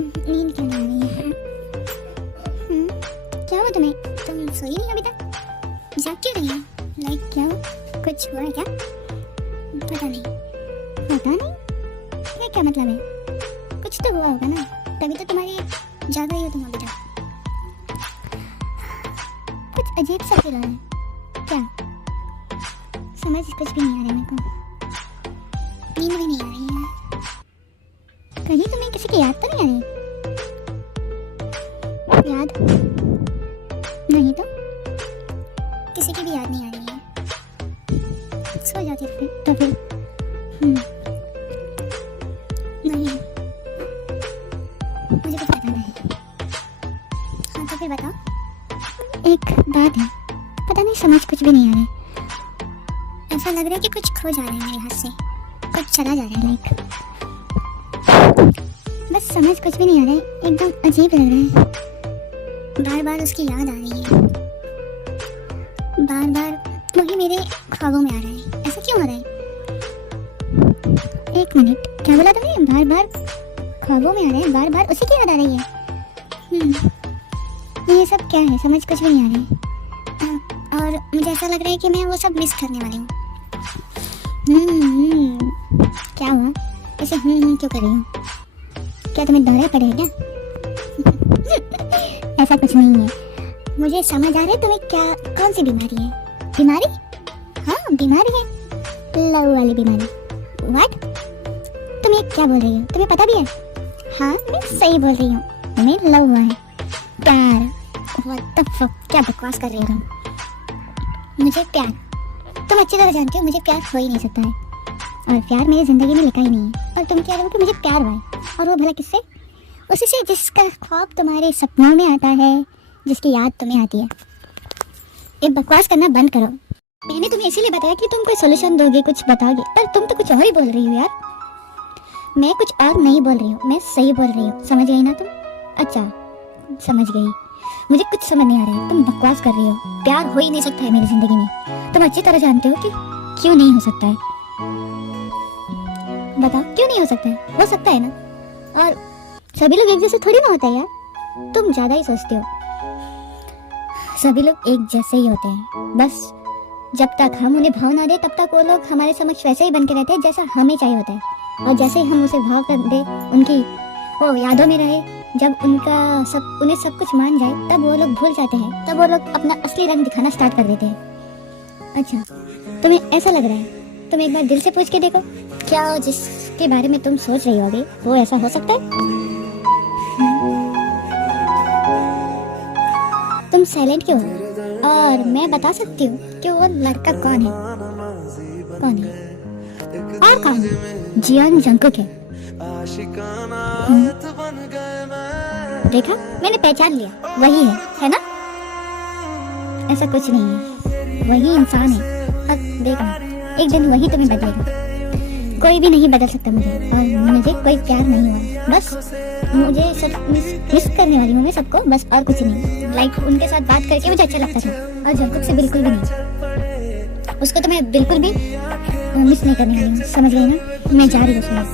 नींद क्यों नहीं आ रही है? क्या हुआ तुम्हें? तुम सोई नहीं अभी तक? जाग क्यों रही हो? लाइक क्या हुआ? कुछ हुआ है क्या? पता नहीं। पता नहीं? ये क्या मतलब है? कुछ तो हुआ होगा ना, तभी तो तुम्हारी जाग रही हो तुम अभी तक। कुछ अजीब सा फील हो रहा है क्या? समझ कुछ भी नहीं आ रहा मेरे को। नींद भी नहीं आ रही है। कहीं तुम्हें किसी की याद तो नहीं आ रही? याद नहीं तो किसी की भी याद नहीं आ रही है। सो जाती तो फिर नहीं, मुझे कुछ पता नहीं। हाँ तो फिर बताओ। एक बात है, पता नहीं समझ कुछ भी नहीं आ रहा है। ऐसा लग रहा है कि कुछ खो जा रहा है मेरे हाथ से, कुछ चला जा रहा है। लाइक बस समझ कुछ भी नहीं आ रहा है, एकदम अजीब लग रहा है। बार बार उसकी याद आ रही है, बार बार वही मेरे ख्वाबों में आ रहा है। ऐसा क्यों हो रहा है? एक मिनट, क्या बोला तुमने? बार बार ख्वाबों में आ रहा है, बार बार उसी की याद आ रही है। ये सब क्या है? समझ कुछ भी नहीं आ रही है। और मुझे ऐसा लग रहा है कि मैं वो सब मिस करने वाली हूँ। क्या हुआ? ऐसे क्यों कर रही हूँ? क्या तुम्हें दौरे पड़े हैं क्या? ऐसा कुछ नहीं है, मुझे समझ आ रहा है तुम्हें क्या, कौन सी बीमारी है। बीमारी? हाँ बीमारी है, लव वाली बीमारी। व्हाट? तुम ये क्या बोल रही हो? तुम्हें पता भी है? हाँ मैं सही बोल रही हूँ, तुम्हें लव हुआ है, प्यार। व्हाट द फक, क्या बकवास कर रही हो तुम? मुझे प्यार? तुम अच्छी तरह जानती हो मुझे प्यार हो ही नहीं सकता है, और प्यार मेरी जिंदगी में लिखा ही नहीं है। और तुम कह रहे हो कि मुझे प्यार हुआ है, और वो भला किससे? उसी से जिसका ख्वाब तुम्हारे सपनों में आता है, जिसकी याद तुम्हें आती है। ये बकवास करना बंद करो। मैंने तुम्हें इसीलिए बताया कि तुम कोई सोल्यूशन दोगे, कुछ बताओगे, पर तुम तो कुछ और ही बोल रही हो यार। मैं कुछ और नहीं बोल रही हूँ, मैं सही बोल रही हूँ। समझ गई ना तुम? अच्छा समझ गई। मुझे कुछ समझ नहीं आ रहा है, तुम बकवास कर रही हो। प्यार हो ही नहीं सकता है मेरी जिंदगी में। तुम अच्छी तरह जानते हो कि क्यों नहीं हो सकता है। बताओ क्यों नहीं हो सकता है? हो सकता है ना। और सभी लोग एक जैसे थोड़ी ना होते हैं यार, तुम ज्यादा ही सोचते हो। सभी लोग एक जैसे ही होते हैं, बस जब तक हम उन्हें भाव ना दे तब तक वो लोग हमारे समक्ष वैसे ही बन के रहते हैं जैसा हमें चाहिए होता है। और जैसे ही हम उसे भाव कर दे, उनकी वो यादों में रहे, जब उन्हें सब कुछ मान जाए, तब वो लोग भूल जाते हैं, तब वो लोग अपना असली रंग दिखाना स्टार्ट कर देते हैं। अच्छा तुम्हें ऐसा लग रहा है? तुम एक बार दिल से पूछ के देखो, क्या जिसके बारे में तुम सोच रही होगी वो ऐसा हो सकता है? तुम साइलेंट क्यों हो? और मैं बता सकती हूँ कि वो लड़का कौन है। कौन है? और कौन? जियोन जंगकुक है। देखा, मैंने पहचान लिया, वही है ना? ऐसा कुछ नहीं है, वही इंसान है। और देखा, एक दिन वही तुम्हें बदलेगा। कोई भी नहीं बदल सकता मुझे, और मुझे कोई प्यार नहीं हुआ। बस मुझे सब मिस करने वाली हूँ मैं सबको, बस और कुछ नहीं। लाइक उनके साथ बात करके मुझे अच्छा लगता था, और जंगकुक से बिल्कुल भी नहीं। उसको तो मैं बिल्कुल भी मिस नहीं करने वाली हूँ। समझ गई ना? मैं जा रही हूँ सुनो।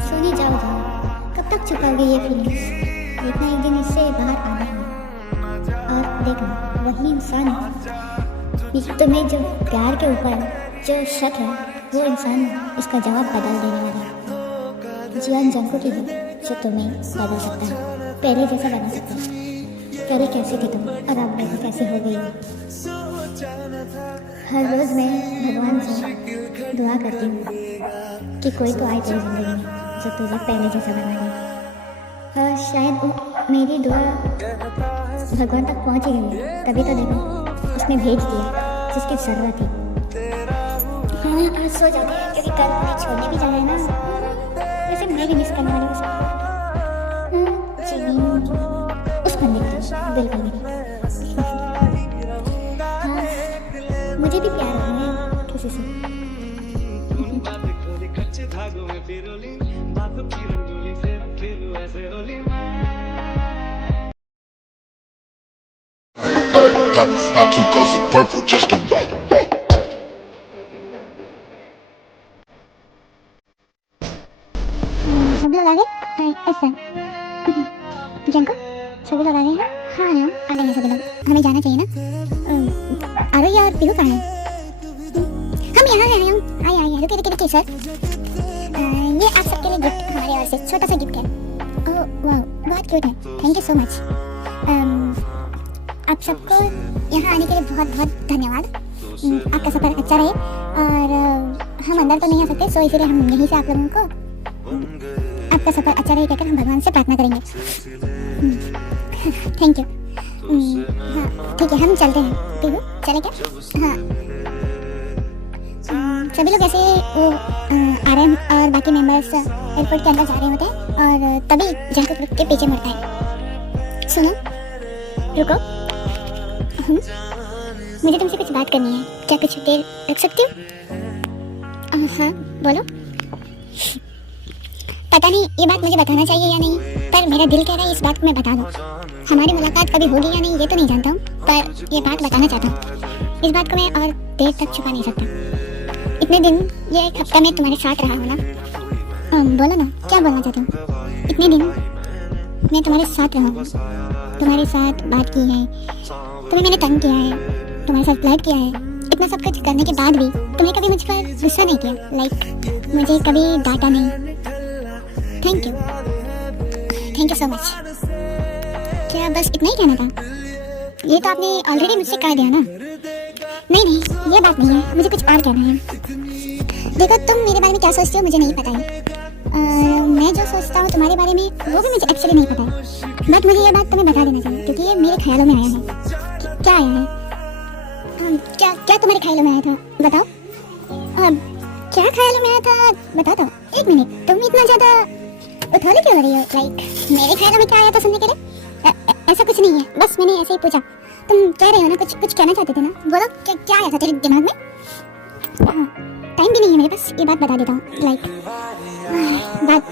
सोने जाओ जाओ, कब तक छुपाओगे ये फीलिंग्स? देखना एक दिन इससे बाहर आना है। और देखना वही इंसान है, तुम्हें जो प्यार के ऊपर जो शक है, वो इंसान इसका जवाब बदल देने वाला है। जियोन जंगकुक ही है जो तुम्हें बदल सकता है, पहले जैसा बना सकता है। पहले कैसे थे तुम, और अब देखो कैसे हो गई हो। हर रोज़ मैं भगवान से दुआ करती हूँ कि कोई तो आए तेरी ज़िंदगी में जो तुझे पहले जैसा बना दे। और शायद मेरी दुआ भगवान तक पहुँच ही गई है, तभी तो देखो उसने भेज दिया जिसकी ज़रूरत थी। हाँ आज सो जाते हैं, क्योंकि कल मुझे छोड़ने भी जाना है ना। वैसे मैं भी मिस करने वाली हूँ उस बंदे को, बिल्कुल भी नहीं। हाँ मुझे भी प्यार हो गया है किसी से। I took off purple just to सब लोग आ गए? ऐसा जंको सभी लोग आ गए हैं? हाँ हाँ आ गए हैं सभी लोग, हमें जाना चाहिए ना। आरोही और पीहू कहाँ हैं? हम यहाँ हैं। हम आए रुके रुके रुके सर, ये आप सबके लिए गिफ्ट हमारे ओर से, छोटा सा गिफ्ट है। ओह वाह बहुत क्यूट है, थैंक यू सो मच। आप सबको यहाँ आने के लिए बहुत बहुत धन्यवाद। आपका सफ़र अच्छा रहे, और हम अंदर तो नहीं आ सकते, सो इसीलिए हम यहीं से आप लोगों को आपका सफ़र अच्छा रहे कहकर हम भगवान से प्रार्थना करेंगे। Thank you. हाँ ठीक है, हम चलते हैं। पीहू चले क्या? हाँ सभी लोग ऐसे वो आरएम और बाकी मेंबर्स एयरपोर्ट के अंदर जा रहे होते हैं, और तभी जंकुक रुक के पीछे मुड़ता है। सुनो रुको, मुझे तुमसे कुछ बात करनी है, क्या कुछ देर रख सकती हो? हाँ बोलो। पता नहीं ये बात मुझे बताना चाहिए या नहीं, पर मेरा दिल कह रहा है इस बात को मैं बता दूं। हमारी मुलाकात कभी होगी या नहीं ये तो नहीं जानता हूँ, पर ये बात बताना चाहता हूँ। इस बात को मैं और देर तक छुपा नहीं सकता। इतने दिन, ये एक हफ्ता में तुम्हारे साथ रहा हूँ ना। बोलो ना क्या बोलना चाहते हो? इतने दिन मैं तुम्हारे साथ रहा हूँ, तुम्हारे साथ बात की है, तुम्हें मैंने तंग किया है, तुम्हारे साथ फ्लर्ट किया है। इतना सब कुछ करने के बाद भी तुमने कभी मुझ पर गुस्सा नहीं किया, लाइक मुझे कभी डांटा नहीं। Thank you so much. क्या बस इतना ही कहना था? ये तो आपने ऑलरेडी मुझसे कह दिया ना। नहीं ये बात नहीं है, मुझे कुछ और कहना है। देखो तुम मेरे बारे में क्या सोचती हो मुझे नहीं पता है, और मैं जो सोचता हूँ तुम्हारे बारे में वो भी मुझे एक्चुअली नहीं पता है, बट मुझे ये बात तुम्हें बता देना चाहिए क्योंकि ये मेरे ख्यालों में आया है। क्या आया है? क्या तुम्हारे ख्यालों में आया था बताओ? क्या ख्यालों में आया था बता दो। एक मिनट, तुम इतना ज़्यादा उथौली क्यों हो रही हो? लाइक मेरे ख्यालों में क्या आया था सुनने के लिए? ऐसा कुछ नहीं है, बस मैंने ऐसे ही पूछा। तुम कह रहे हो ना कुछ कहना चाहते थे ना, बोलो क्या आया था तेरे दिमाग में? टाइम भी नहीं है मेरे पास, ये बात बता देता हूँ। लाइक बात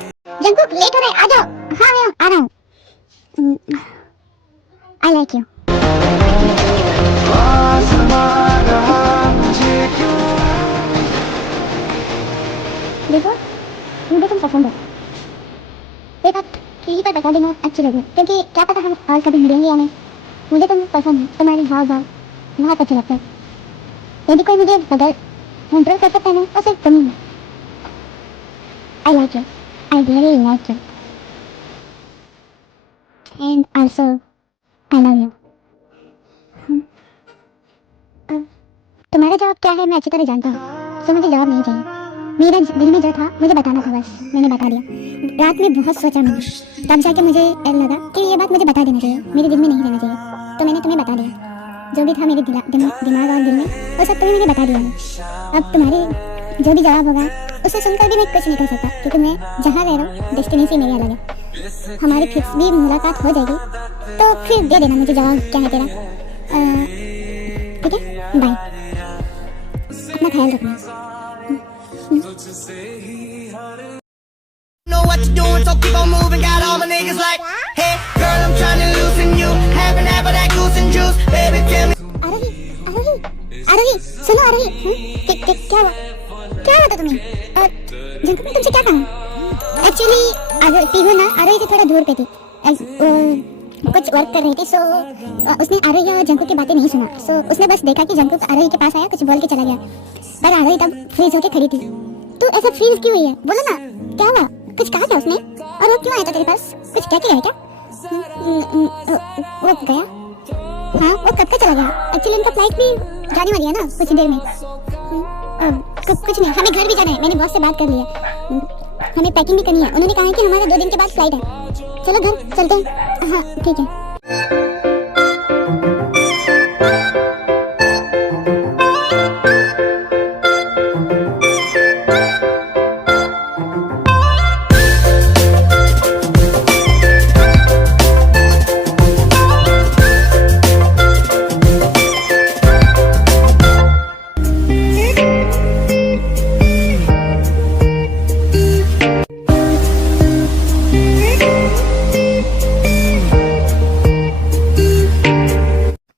जंकुक लेट हो रहा है, आ जाओ। हाँ मैं आ रहा हूँ। I like you. देखो मुझे तुम पसंद हो, ये बात यहीं पर बता देना अच्छी लगी, क्योंकि क्या पता हम और कभी मिलेंगे या नहीं। मुझे तुम पसंद है, तुम्हारे हाव भाव बहुत अच्छे लगते हैं। यदि कोई मुझे बदल इम्प्रेस कर सकता है ना तो सिर्फ तुम ही हो। I like you, I really like you, and also I love you. तुम्हारा जवाब क्या है मैं अच्छी तरह जानता हूँ, तो मुझे जवाब नहीं चाहिए। मेरा दिल में जो था मुझे बताना था, बस मैंने बता दिया। रात में बहुत सोचा मैंने, तब जाके मुझे लगा कि ये बात मुझे बता देना चाहिए, मेरे दिल में नहीं रहना चाहिए, तो मैंने तुम्हें बता दिया। जो भी था मेरे दिमाग और दिल में वो सब तुम्हें मैंने बता दिया है। अब तुम्हारे जो भी जवाब होगा उसे सुनकर भी मैं कुछ नहीं कर सकता, क्योंकि मैं जहाँ रह रहा हूँ डेस्टिनेशन मेरी अलग है। हमारी फिक्स भी मुलाकात हो जाएगी तो फिर दे देना मुझे जवाब क्या है तेरा। ठीक है, बाय, अपना ख्याल रखना। Know what you're doing, so keep on moving. Got all my niggas like, hey, girl, I'm trying to loosen you. Having half of that goose and juice, baby, tell me. आरोही, सुनो आरोही, क्या हुआ था तुम्हें? और Jungkook ने तुमसे क्या कहा? एक्चुअली पीहू ना आरोही से थोड़ा दूर पे थी, कुछ वर्क कर रही थी, सो उसने आरोही और जंकुक की बातें नहीं सुना। सो उसने बस देखा कि जंकुक आरोही के पास आया, कुछ बोल के चला गया, पर आरोही तब फ्रीज होके खड़ी थी। तो ऐसा फ्रीज क्यों हुई है? बोलो ना क्या हुआ? कुछ कहा क्या उसने? और वो क्यों आया था तेरे पास? कुछ क्या गया क्या? वो गया? हाँ, वो कब का चला गया? एक्चुअली उनका फ्लाइट भी जाने वाली है ना कुछ देर में। कुछ नहीं, हमें घर भी जाना है, मैंने बॉस से बात कर लिया, हमें पैकिंग भी करनी है। उन्होंने कहा है कि हमारा 2 दिन के बाद फ्लाइट है। चलो घर चलते हैं। हाँ ठीक है।